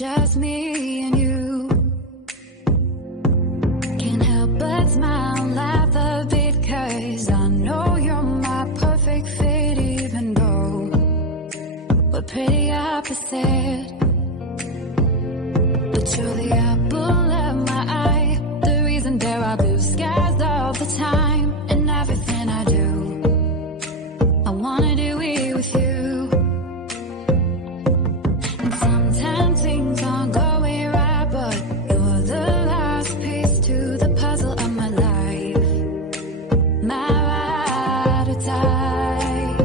just me and you. Can't help but smile, laugh a bit, 'cause I know you're my perfect fit, even though we're pretty opposite. But you're the apple of my eye, the reason there are blue skies all the time. And everything I do, I wanna do it with you. And sometimes things aren't going right, but you're the last piece to the puzzle of my life. My ride or die.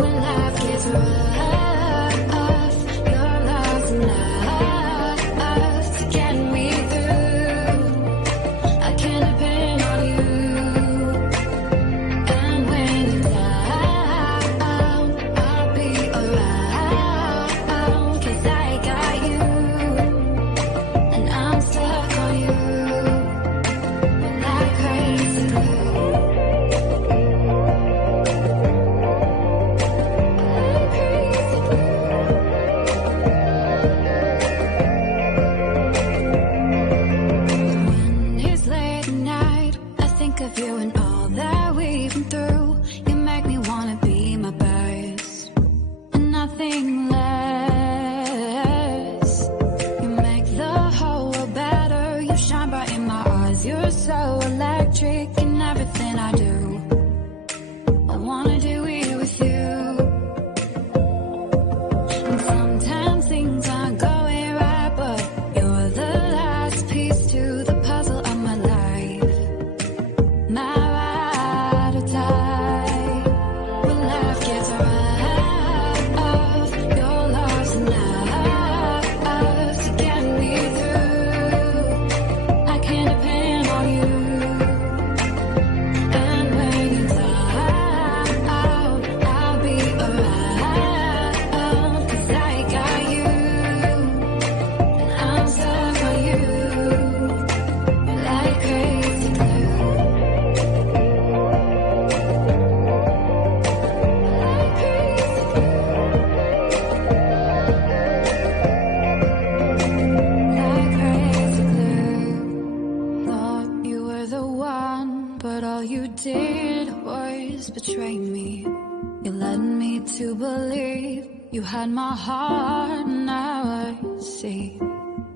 When life gets rough, your love's enough to get me through. I can depend on you. And when you're down, I'll be around, 'cause I got you. And I'm stuck on you like crazy glue. When it's late at night, I think of you and all that we've been through. You make me wanna be my best and nothing less. You make the whole world better. You shine bright in my eyes. You're so electric in everything I do. I wanna do it with you. And sometimes things aren't going right, but you're the last piece to the puzzle of my life. My ride or die. When life gets rough, your love's enough to get me through. I can depend on you. And when you're down, I'll be around, 'cause I got you. And I'm stuck on you like crazy glue. Like crazy glue. Like crazy glue. Thought you were the one, but all you did was betray me. You led me to believe you had my heart. Now I see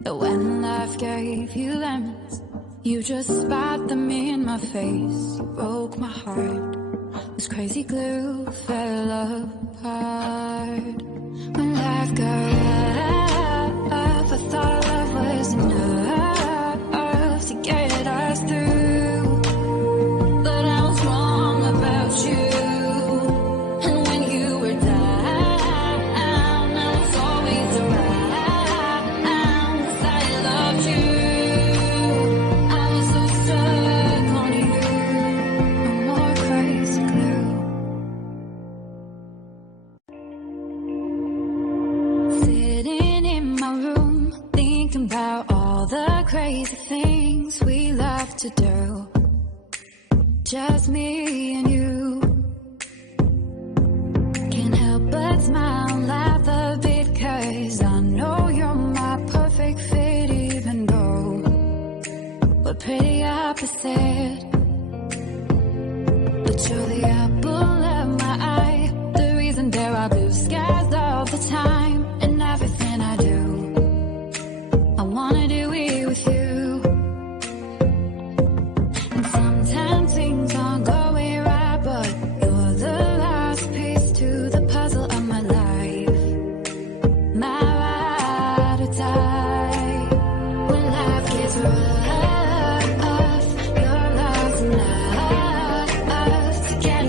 that when life gave you lemons, you just spat them in my face. You broke my heart. This crazy glue fell apart. When life got rough, I thought love was enough to get us through. But I was wrong about you. And when you were down, I was always around, 'cause I loved you. I was so stuck on you. No more crazy glue. Sitting in my room, thinking about all the crazy things we love to do. Just me and you. Can't help but smile, laugh a bit, 'cause I know you're my perfect fit, even though we're pretty opposite. But you're the apple of my eye, the reason there are blue skies all the time. And everything I do, I wanna do it with you. And sometimes things aren't going right, but you're the last piece to the puzzle of my life. My ride or die. When life gets rough, your love's enough to get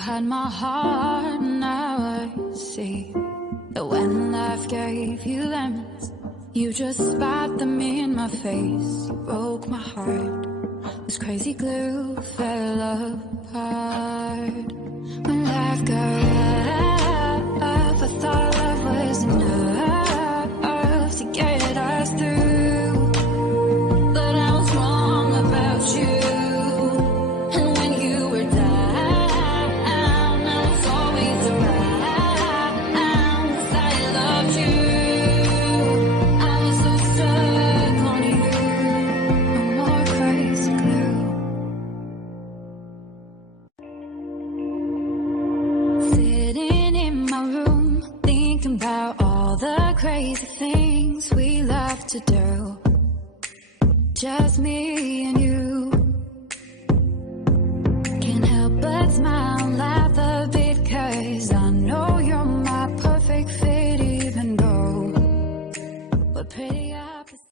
had my heart. Now I see that when life gave you lemons, you just spat them in my face. You broke my heart. This crazy glue fell apart. When life got rough, I thought love was enough to get us through. But I was wrong about you. And when you were down, I was always around, 'cause I loved you. I was so stuck on you. No more crazy glue. Sitting in my room, thinking about all the crazy things we love to do. Just me and you.